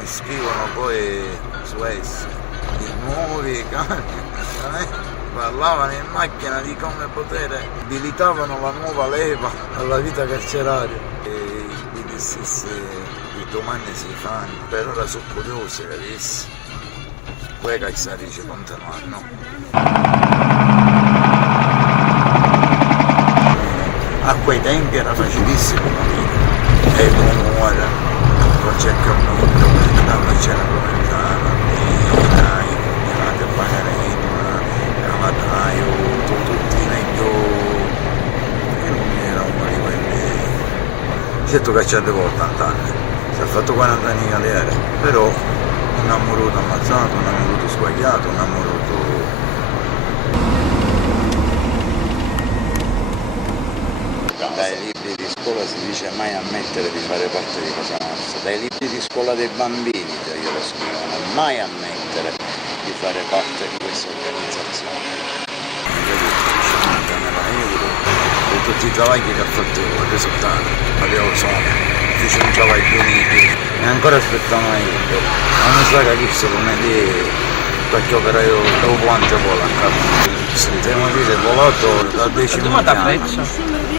mi scrivono poi su essi, i nuovi parlavano in macchina di come poter abilitavano la nuova leva alla vita carceraria e gli dissi se i domani si fanno, per ora sono curiosi, capisci? Poi Cazzari ci continuano. A quei tempi era facilissimo capire, e l'uomo ora non c'è più molto, non c'era Provenzano, i combinati a Pagarema, Cavataio, tutti meglio, e non era uno di quelli. Certo che c'è volte 80 anni, si è fatto 40 anni in galera, però non ha voluto ammazzato, non ha voluto sbagliato, non ha voluto. Dai libri di scuola si dice mai ammettere di fare parte di Cosa Nostra, dai libri di scuola dei bambini io lo scrivono, mai ammettere di fare parte di questa organizzazione. Per tutti i travagli che ha fatto il risultato, avevo sonno, fece un travaglio unito e ancora aspettano io, non so che chissà come dire qualche operaio dopo quante vola a capo. Sentiamo dire volato da 10 anni.